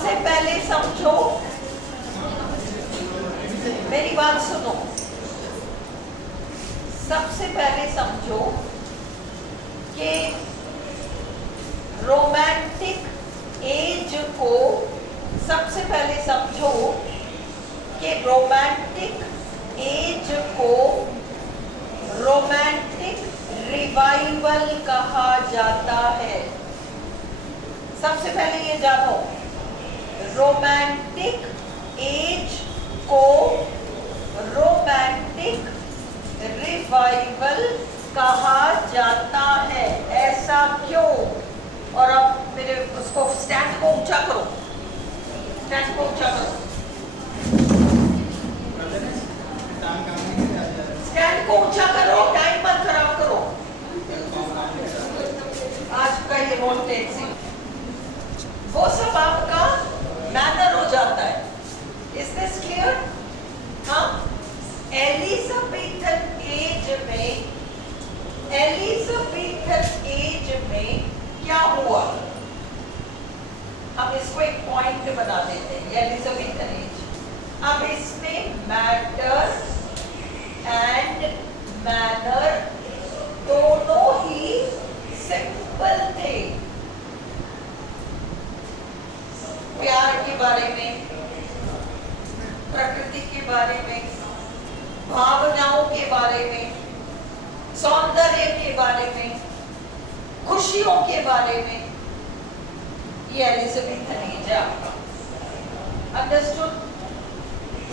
सबसे पहले समझो, मेरी बात सुनो, सबसे पहले समझो कि रोमांटिक एज को, सबसे पहले समझो कि रोमांटिक एज को रोमांटिक रिवाइवल कहा जाता है। सबसे पहले ये जानो, रोमांटिक एज को रोमांटिक रिवाइवल कहा जाता है। ऐसा क्यों? और अब मेरे उसको स्टैंड को ऊंचा करो, स्टैंड को ऊंचा करो, स्टैंड को ऊंचा करो, टाइम मत खराब करो। आज का ये रोल टैक्सी वो सब आपका मैनर हो जाता है। Is this clear? हाँ, एलिजाबेथन एज में, एलिजाबेथन एज में क्या हुआ? हम इसको एक पॉइंट बना देते हैं, एलिजाबेथन एज। अब इसमें मैटर एंड मैनर दोनों ही सिंपल थे। प्यार के बारे में, प्रकृति के बारे में, भावनाओं के बारे में, सौंदर्य के बारे में, खुशियों के बारे में, ये एलिजाबेथन एज है आपका। अंडरस्टूड?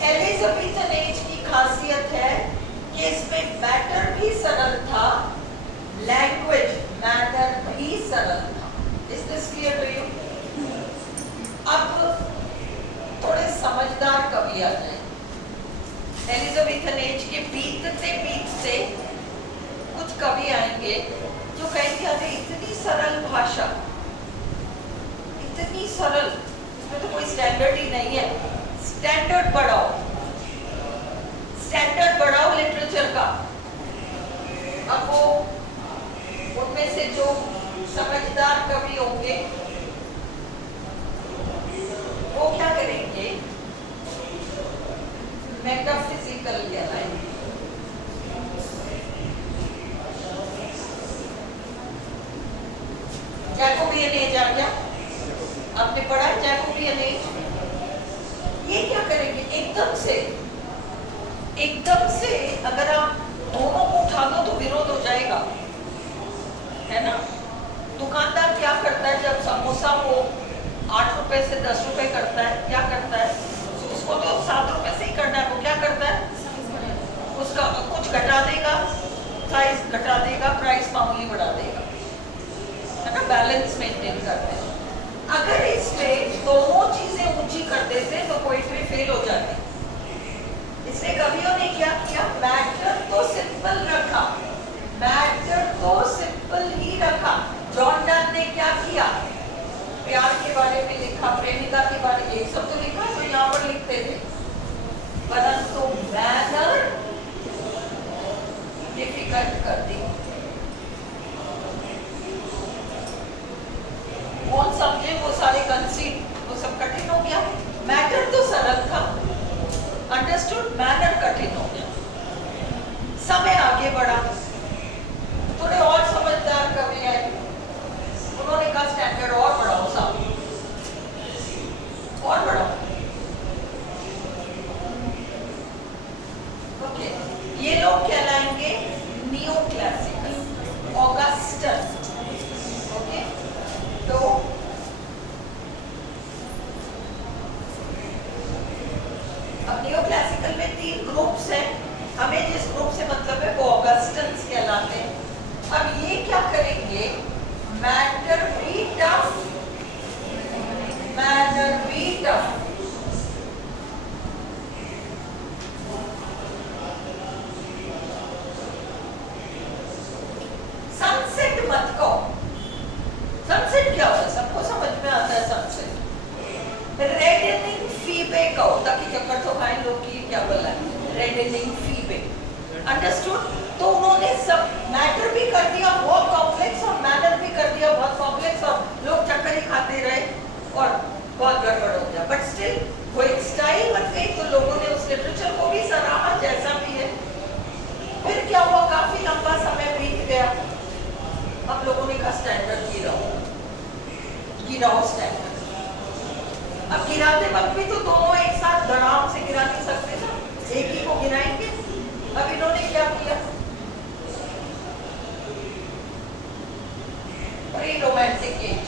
एलिजाबेथन एज की खासियत है कि इसमें मैटर भी सरल था, लैंग्वेज मैनर भी सरल था। Is this clear to you? अब थोड़े समझदार कवि आ जाए। एलिजाबेथन एज के बीतते कुछ कवि आएंगे जो कहेंगे अरे इतनी सरल भाषा, इतनी सरल, इसमें तो कोई स्टैंडर्ड ही नहीं है। स्टैंडर्ड बढ़ाओ, स्टैंडर्ड बढ़ाओ लिटरेचर का। अब वो उनमें से जो समझदार कवि होंगे वो क्या करेंगे? मेटाफिजिकल कहलाएंगे। जैकोबियन एज आ गया, आपने पढ़ा है जैकोबियन एज? ये क्या करेंगे? एकदम से अगर आप दोनों को उठा दो तो विरोध हो जाएगा, है ना? दुकानदार क्या करता है जब समोसा को 8 रुपए से 10 रुपए करता है, क्या करता है? उसको तो 7 रुपए से ही करना है, वो क्या करता है? उसका कुछ घटा देगा, साइज घटा देगा, प्राइस मामूली बढ़ा देगा, है ना? बैलेंस मेंटेन करते हैं। अगर इसमें दोनों चीजें ऊंची कर देते तो पोइट्री फेल हो जाती। इसलिए कवियों ने क्या किया? मैटर तो सिंपल रखा, मैटर तो सिंपल ही रखा। जॉन डन ने क्या किया? प्यार के बारे में लिखा, प्रेमिका के बारे में, ये सब तो लिखा तो यहाँ पर लिखते थे, परंतु मैनर डिफिकल्ट कर दी। कौन समझे? वो सारे कंसीट, वो सब कठिन हो गया। मैटर तो सरल था, अंडरस्टूड, मैनर कठिन हो गया। समय आगे बढ़ा, थोड़े और समझदार कवि आए, उन्होंने कहा स्टैंडर्ड और बढ़ाओ साहब, और बढ़ाओ। ओके, ये लोग कहलाएंगे नियो क्लासिकल, ऑगस्टन। ओके, तो अब नियो क्लासिकल में 3 ग्रुप्स हैं, हमें जिस ग्रुप से मतलब है वो ऑगस्टन्स कहलाते हैं। अब ये क्या करेंगे? मैटर भी टफ, मैनर भी टफ। सनसेट मत कहो। सनसेट क्या होता है? सबको समझ में आता है सनसेट। रेडनिंग फीबे कहो, ताकि चक्कर तो खाए लोग की क्या बोला है, रेडनिंग फीबे। अंडरस्टूड? तो उन्होंने सब मैटर भी कर दिया बहुत कॉम्प्लेक्स और मैनर भी कर दिया बहुत कॉम्प्लेक्स, और लोग चक्कर ही खाते रहे और बहुत गड़बड़ हो गिराओ स्टैंडर्ड। अब गिराते वक्त भी तो दोनों एक साथ धड़ाम से गिरा नहीं सकते ना, एक ही को गिराएंगे। अब इन्होंने क्या किया, प्री रोमांटिक एज,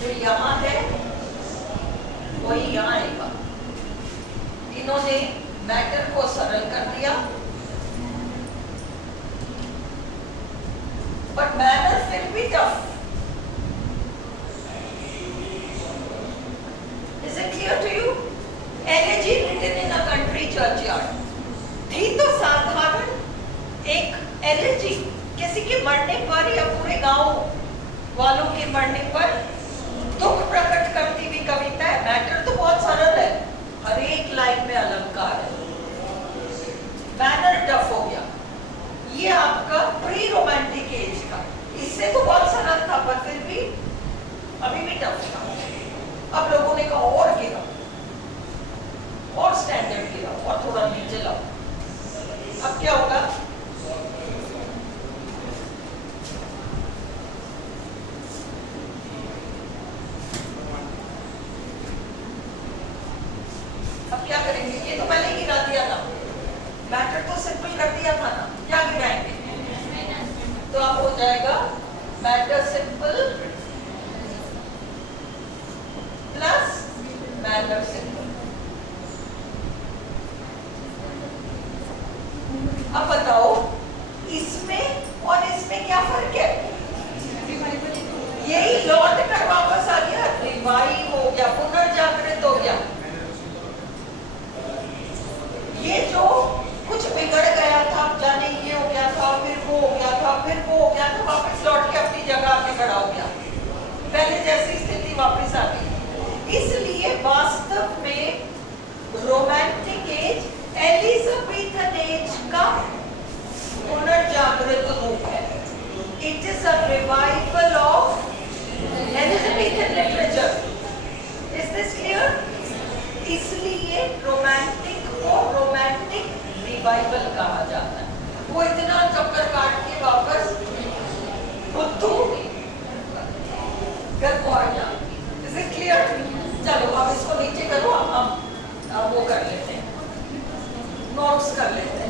जो यहाँ है वही यहाँ आएगा। इन्होंने मैटर को सरल कर दिया, but manner will be tough. Is it clear to you? Elegy written in a country churchyard. थी तो साधारण एक एलेजी, किसी के मरने पर या पूरे गांव वालों के मरने पर दुख प्रकट करती हुई कविता है। मैटर तो बहुत सरल है, हर एक लाइन में अलंकार है। मैनर टफ हो गया, ये आपका प्री रोमांटिक एज का। इससे तो बहुत सरल था पर फिर भी अभी भी टफ था। अब लोगों ने कहा और गिरा, और स्टैंडर्ड गिरा, और थोड़ा नीचे लाओ। अब क्या होगा, अब क्या करेंगे, ये तो पहले ही गिरा दिया था, मैटर तो सिंपल कर दिया था ना, क्या गिराएंगे, तो अब हो जाएगा matter simple plus matter simple. अब बताओ इसमें और इसमें क्या फर्क है, यही लौट कर वापस आ गया, रिवाइव हो गया, पुनर्जागृत हो गया। ये जो कुछ बिगड़ गया था, जाने ये हो गया था, फिर वो हो गया था, फिर वो हो गया था, वापस लौट के अपनी जगह आके खड़ा हो गया, पहले जैसी स्थिति वापस आ गई। इसलिए वास्तव में रोमांटिक एज एलिजाबेथन एज का पुनर्जागृत रूप है। It is a revival of Elizabethan literature. Is this clear? इसलिए रोमांटिक को रोमांटिक रिवाइवल कहा जाता है। वो इतना चक्कर काट के वापस बुद्धू घर को आ गया। Is it clear? चलो अब इसको नीचे करो, अब हम वो कर लेते हैं, नोट्स कर लेते हैं।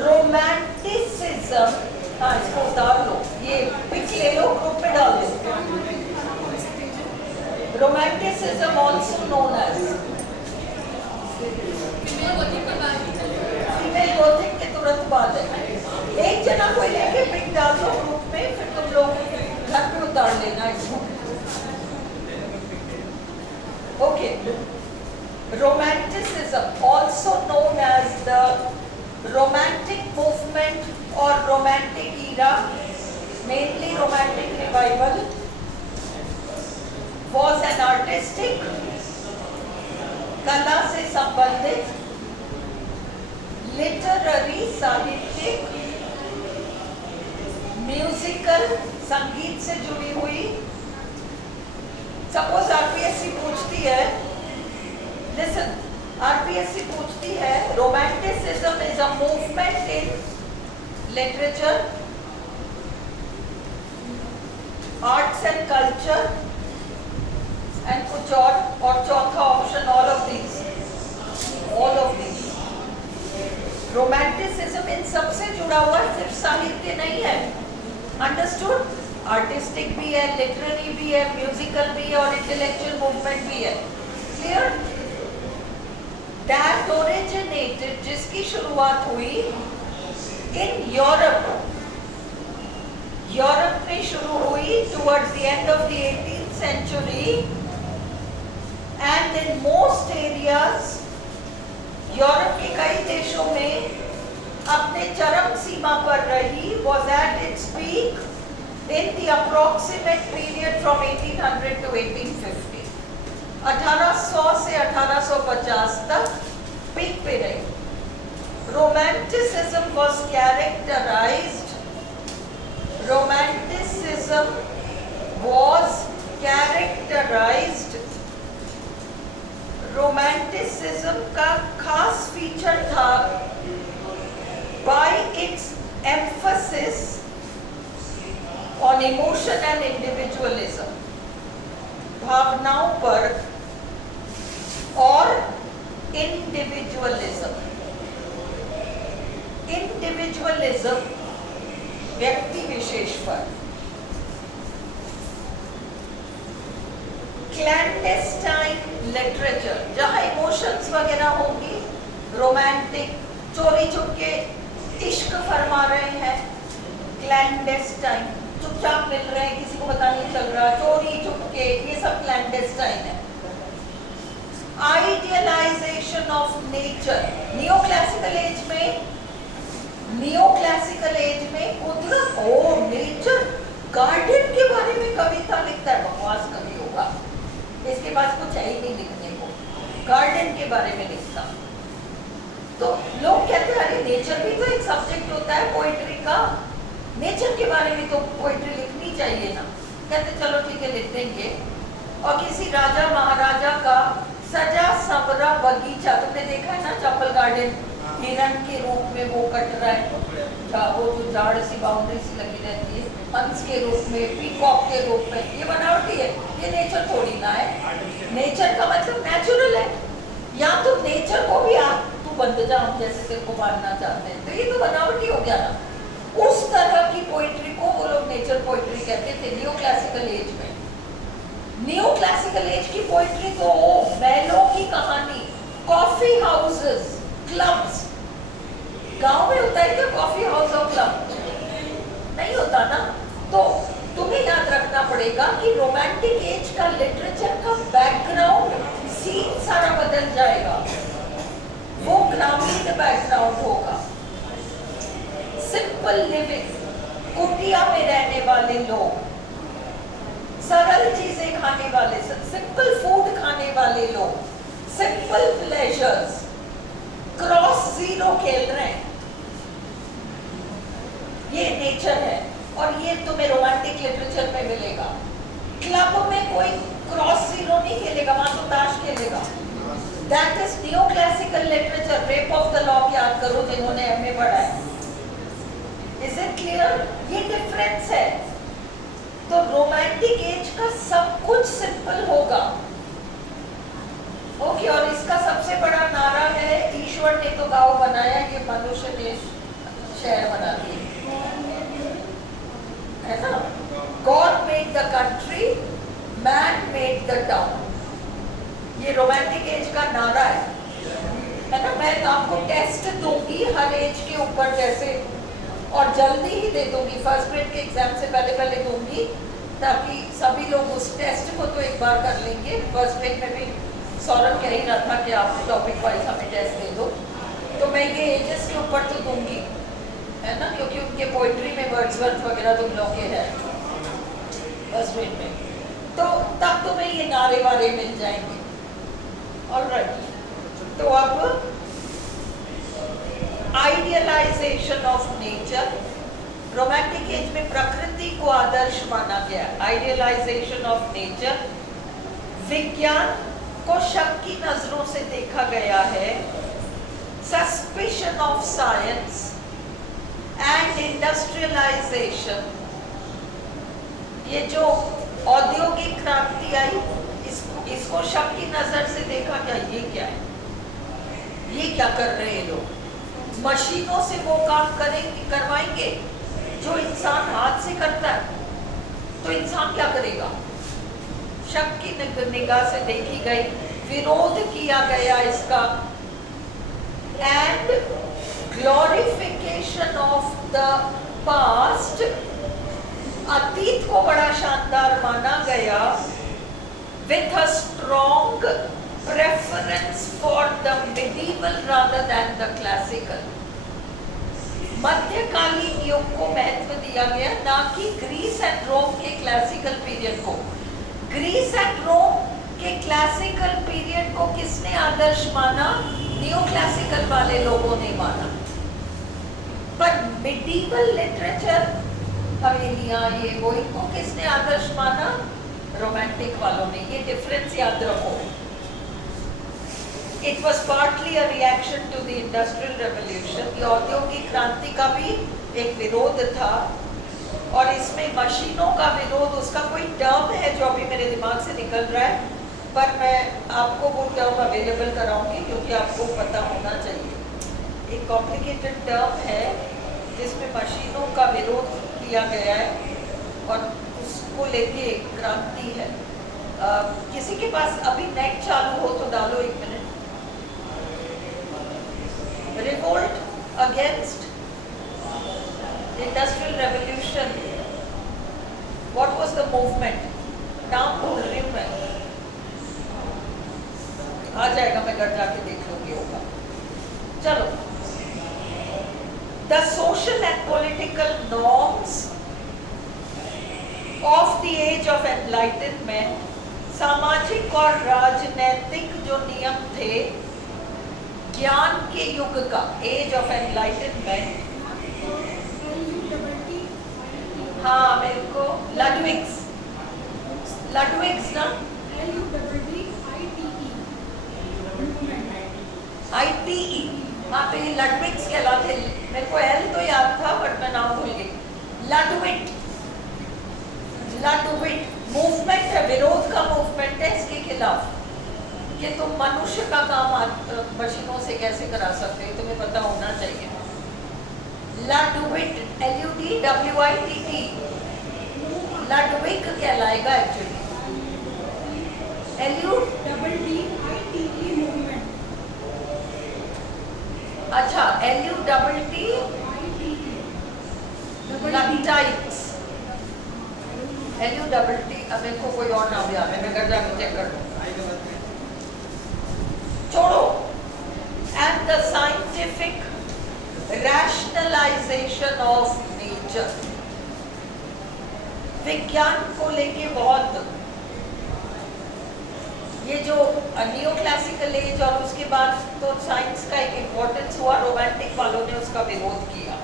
रोमांटिसिज्म, हाँ इसको उतार लो, ये पिक ले लो, ग्रुप में डाल दो। Romanticism also known as female gothic के तुरंत बाद है। एक जना कोई लेके पिक डाल दो ग्रुप में, फिर तुम लोग घर पे उतार लेना इसको। Okay, romanticism also known as the romantic movement और romantic era, mainly romantic revival, was an artistic, कला से संबंधित, लिटरेरी साहित्यिक, म्यूजिकल संगीत से जुड़ी हुई। सपोज आरपीएससी पूछती है, लिसन, आरपीएससी पूछती है romanticism is a movement in literature, arts and culture and कुछ और चौथा option all of these. Romanticism इन सबसे जुड़ा हुआ है, सिर्फ साहित्य नहीं है। अंडरस्टूड? आर्टिस्टिक भी है, लिटरेरी भी है, म्यूजिकल भी है और इंटेलेक्चुअल मूवमेंट भी है। क्लियर? दैट ओरिजिनेटेड, जिसकी शुरुआत हुई इन यूरोप में शुरू हुई towards the end of the 18th century, and in most areas Europe के कई देशों में अपने चरम सीमा पर रही, was at its peak in the approximate period from 1800 to 1850। 1800 से 1850 तक पीक पे रही। Romanticism was characterized रोमांटिसिज्म का खास फीचर था bye it's emphasis on emotion and individualism, भावनाओं पर और इंडिविजुअलिज्म। इंडिविजुअलिज्म व्यक्ति विशेष पर। क्लैंडेस्टाइन लिटरेचर, जहां इमोशंस वगैरह होंगी, रोमांटिक, चोरी चुपके इश्क फरमा रहे हैं, क्लैंडेस्टाइन, चुपचाप मिल रहे हैं, किसी को पता नहीं चल रहा, चोरी चुपके, ये सब क्लैंडेस्टाइन है। Idealisation of nature, neoclassical age में कुदरत, ओ नेचर, गार्डन के बारे में कविता लिखता है, बकवास कवि होगा, इसके पास कुछ है ही नहीं लिखने को, गार्डन के बारे में लिखता। तो लोग कहते हैं अरे नेचर भी तो एक सब्जेक्ट होता है पोइट्री का, नेचर के बारे में तो पोइट्री लिखनी चाहिए ना। कहते चलो ठीक है लिख देंगे। और किसी राजा महाराजा का सजा सवरा बगीचा, तुमने देखा है ना चप्पल गार्डन, हिरण के रूप में वो कट रहा है, वो जो झाड़ सी बाउंड्री सी लगी रहती है, हंस के रूप में, पीकॉक के रूप में, ये बनावटी है, ये नेचर थोड़ी ना है। नेचर का मतलब नेचुरल है, या तो नेचर को भी आप तू बंद जा हम जैसे तेरे को मानना चाहते हैं, तो ये तो बनावटी हो गया ना। उस तरह की पोइट्री को वो लोग नेचर पोइट्री कहते थे न्यू क्लासिकल एज में। न्यू क्लासिकल एज की पोइट्री तो महलों की कहानी, कॉफी हाउसेस, क्लब्स, गांव में होता है क्या कॉफी हाउस और क्लब? नहीं होता ना। तो तुम्हें याद रखना पड़ेगा कि रोमांटिक एज का लिटरेचर का बैकग्राउंड सीन सारा बदल जाएगा, वो ग्रामीण बैकग्राउंड होगा, सिंपल लिविंग, कुटिया में रहने वाले लोग, सरल चीजें खाने वाले, सिंपल फूड खाने वाले लोग, सिंपल प्लेजर्स, क्रॉस जीरो खेल रहे हैं, ये नेचर है। और ये तुम्हें रोमांटिक लिटरेचर में मिलेगा। क्लब में कोई क्रॉस जीरो नहीं खेलेगा, वहां तो ताश खेलेगा। That is new classical literature. Rape of the lock याद करो जिन्होंने एमए पढ़ा है। Is it clear? ये डिफरेंस है। तो रोमांटिक एज का सब कुछ सिंपल होगा। ओके, और इसका सबसे बड़ा नारा है ईश्वर ने तो गांव बनाया, ये मनुष्य ने शहर बना दिए, है ना। God made the country, man made the town. ये रोमांटिक एज का नारा है ना। मैं तो आपको टेस्ट दूंगी हर एज के ऊपर जैसे, और जल्दी ही दे दूंगी, फर्स्ट ग्रेड के एग्जाम से पहले दूंगी, ताकि सभी लोग उस टेस्ट को तो एक बार कर लेंगे। फर्स्ट ग्रेड में भी सौरभ कह ही रहा था कि आप टॉपिक वाइज हमें टेस्ट दे दो, तो मैं ये एजेस के ऊपर तो दूंगी, है ना, क्योंकि उनके पोइट्री में वर्ड्सवर्थ वगैरह तुम लोग के है फर्स्ट ग्रेड में, तो तब तुम्हें ये नारे वारे मिल जाएंगे। ऑलराइट, तो अब idealisation of nature. Romantic age में प्रकृति को आदर्श माना गया। Idealisation of nature. विज्ञान को शक की नजरों से देखा गया है। Suspicion of science and industrialisation. ये जो औद्योगिक क्रांति आई, इसको शक की नजर से देखा क्या, ये क्या है, ये क्या कर रहे हैं लोग, मशीनों से वो काम करेंगे, करवाएंगे जो इंसान हाथ से करता है, तो इंसान क्या करेगा। शक की निगाह से देखी गई, विरोध किया गया इसका। And glorification of the past, अतीत को बड़ा शानदार माना गया, with a strong preference for the medieval rather than the classical. मध्यकालीन युग को महत्व दिया गया, ना कि ग्रीस एंड रोम के क्लासिकल पीरियड को। ग्रीस एंड रोम के क्लासिकल पीरियड को किसने आदर्श माना? न्यू क्लासिकल वाले लोगों ने माना। पर मिडीवल लिटरेचर, हवेलियां, ये वो, इनको किसने आदर्श माना? रोमांटिक वालों ने। ये डिफरेंस याद रखो। It was partly a reaction to the industrial revolution. ये औद्योगिक क्रांति का भी एक विरोध था, और इसमें मशीनों का विरोध, उसका कोई टर्म है जो अभी मेरे दिमाग से निकल रहा है, पर मैं आपको वो टर्म अवेलेबल कराऊंगी क्योंकि आपको पता होना चाहिए। एक कॉम्प्लिकेटेड टर्म है जिसमें मशीनों का विरोध किया गया है और उसको लेके क्रांति है। किसी के पास अभी नेट चालू हो तो डालो, एक minute. Revolt against industrial revolution. What was the movement? नाम भूल रही हूँ मैं, आ जाएगा, मैं घर जाके देख लूंगी होगा। चलो, the social and political norms of the age of enlightenment, सामाजिक और राजनैतिक जो नियम थे ज्ञान के युग का, एज ऑफ एनलाइटनमेंट। हाँ, मेरे को लडविग्स ना, ITE, हाँ तो ये लडविग्स कहलाते। मेरे को एल तो याद था बट मैं नाम भूल गई। लडविट मूवमेंट है, विरोध का मूवमेंट है इसके खिलाफ कि तुम मनुष्य का काम मशीनों से कैसे करा सकते हो, तुम्हें पता होना चाहिए। लडविट, LUDWITT, लडविग कहलाएगा एक्चुअली। LUDDITE मूवमेंट, अच्छा LUDDITE, अब मेरे को कोई और नाम याद है, मैं घर जाकर चेक कर लूँ। छोड़ो। And the scientific rationalization of nature, विज्ञान को लेके बहुत, ये जो न्यू क्लासिकल एज और उसके बाद तो साइंस का एक इम्पोर्टेंस हुआ, रोमांटिक वालों ने उसका विरोध किया।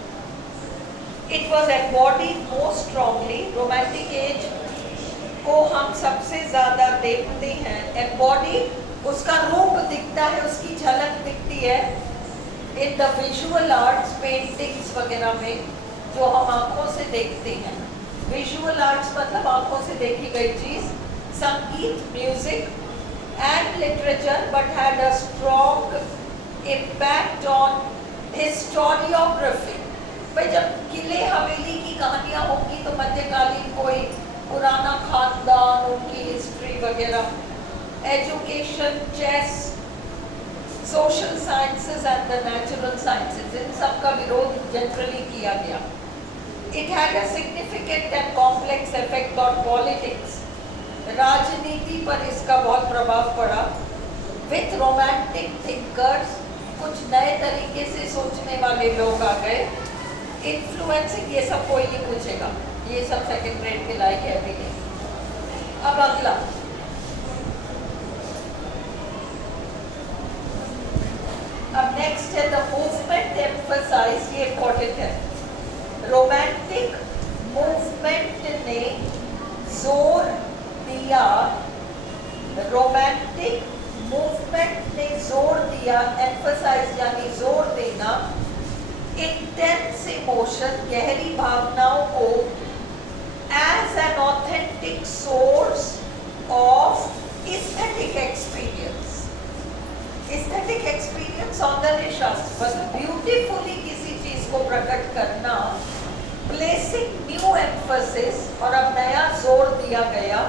It was embodied most strongly, romantic as को हम सबसे ज्यादा देखते हैं, embodied उसका रूप दिखता है, उसकी झलक दिखती है in the visual arts, paintings वगैरह में जो हम आंखों से देखते हैं। विजुअल आर्ट्स मतलब आंखों से देखी गई चीज, संगीत, music and literature, but had a strong impact on historiography. भाई जब किले हवेली की कहानियां होंगी तो मध्यकालीन कोई पुराना खानदान, उनकी हिस्ट्री वगैरह, education, chess, social sciences and the natural sciences, इन सब का विरोध जनरली किया गया। It had a significant and complex effect on politics, राजनीति पर इसका बहुत प्रभाव पड़ा। विथ रोमांटिक थिंकर्स, कुछ नए तरीके से सोचने वाले लोग आ गए। इन्फ्लुएंसिंग, ये सब कोई नहीं पूछेगा, ये सब सेकंड ग्रेड के लायक है भी नहीं। अब अगला, अब नेक्स्ट है द मूवमेंट एम्फसाइज, ये इम्पोर्टेंट है। रोमांटिक मूवमेंट ने जोर दिया, रोमांटिक मूवमेंट ने जोर दिया, एम्फसाइज यानी जोर देना, इंटेंस इमोशन, गहरी भावनाओं को, as an authentic source of aesthetic experience. Aesthetic experience, सौंदर्य शास्त्र, मतलब ब्यूटीफुली किसी चीज को प्रकट करना, प्लेसिंग न्यू एम्फसिस, और अब नया जोर दिया गया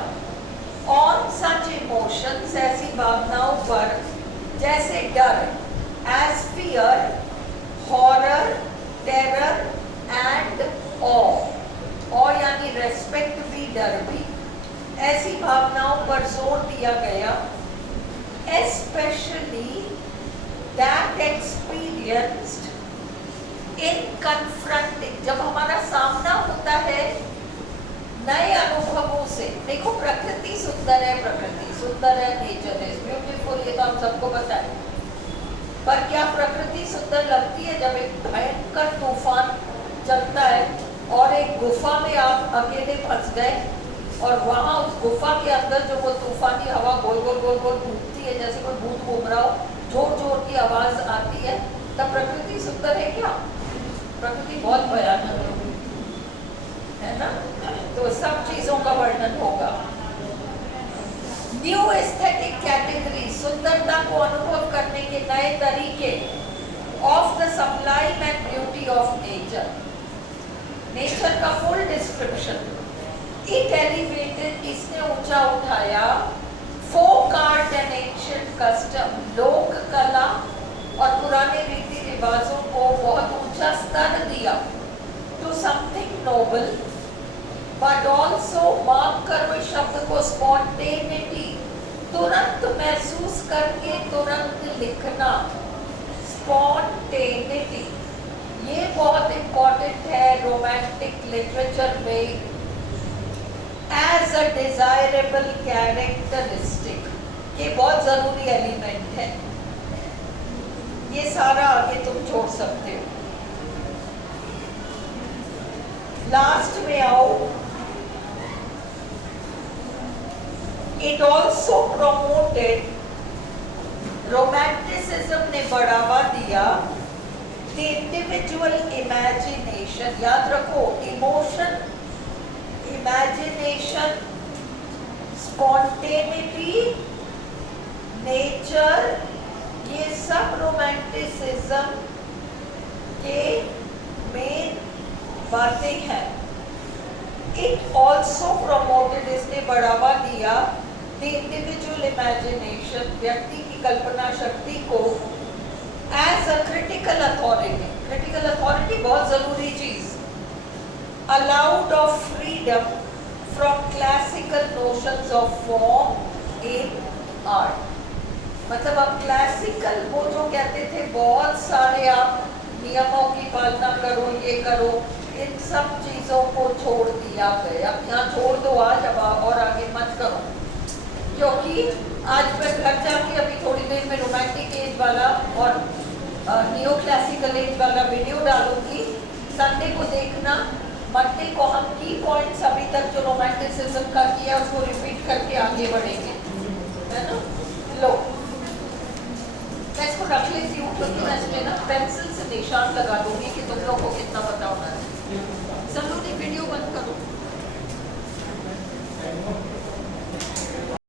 ऑन सच इमोशंस, ऐसी भावनाओं पर जैसे डर, as fear, horror, terror and awe यानी रेस्पेक्ट भी, डर भी, ऐसी भावनाओं पर जोर दिया गया। Especially that experienced in confronting, जब हमारा सामना होता है नए अनुभवों से। देखो प्रकृति सुंदर है, नेचर इज ब्यूटीफुल, ये तो हम सबको पता है, पर क्या प्रकृति सुंदर लगती है जब एक भयंकर तूफान चलता है और एक गुफा में आप अकेले फंस गए और वहां उस गुफा के अंदर जो वो तूफानी हवा गोल गोल गोल गोल घूमती है जैसे कोई भूत घूम रहा हो, जोर जोर की आवाज आती है, तब प्रकृति सुंदर है क्या? प्रकृति बहुत भयानक है ना। तो सब चीजों का वर्णन होगा। न्यू एस्थेटिक कैटेगरी, सुंदरता को अनुभव करने के नए तरीके। Of the sublime and beauty of nature, nature का फुल डिस्क्रिप्शन। इट एलिवेटेड, इसने ऊंचा उठाया। Folk art and ancient custom, लोक कला और पुराने रीति रिवाजों को बहुत ऊंचा स्तर दिया। To something noble, but also, mark करो इस शब्द को, स्पॉन्टेनिटी, तुरंत महसूस करके तुरंत लिखना। स्पॉन्टेनिटी ये बहुत इंपॉर्टेंट है रोमांटिक लिटरेचर में। एज अ डिजायरेबल कैरेक्टरिस्टिक, ये बहुत जरूरी एलिमेंट है। ये सारा आगे तुम छोड़ सकते हो। लास्ट में आओ। इट ऑल्सो प्रोमोटेड, रोमांटिसिज्म ने बढ़ावा दिया द इंडिविजुअल इमेजिनेशन। याद रखो, इमोशन, इमेजिनेशन, स्पॉन्टेनिटी, नेचर, ये सब रोमांटिसिज्म के मेन बातें हैं। इट ऑल्सो प्रोमोटेड, इसने बढ़ावा दिया द इंडिविजुअल इमेजिनेशन, व्यक्ति की कल्पना शक्ति को। As a critical authority, critical authority बहुत जरूरी चीज। allowed of freedom from classical notions of form in art, मतलब अब क्लासिकल वो जो कहते थे बहुत सारे आप नियमों की पालना करो, ये करो, इन सब चीजों को छोड़ दिया गया। अब यहाँ छोड़ दो आज, अब और आगे मत करो, क्योंकि आज मैं घर जाके अभी थोड़ी देर में रोमांटिक एज वाला और नियो क्लासिकल एज वाला वीडियो डालूंगी। संडे को देखना। मंडे को हम की पॉइंट्स अभी तक जो रोमांटिसिज्म का किया उसको रिपीट करके आगे बढ़ेंगे, है ना। लो, मैं इसको रख लेती हूँ क्योंकि मैं इसमें ना पेंसिल से निशान लगा दूंगी कि तुम लोग को कितना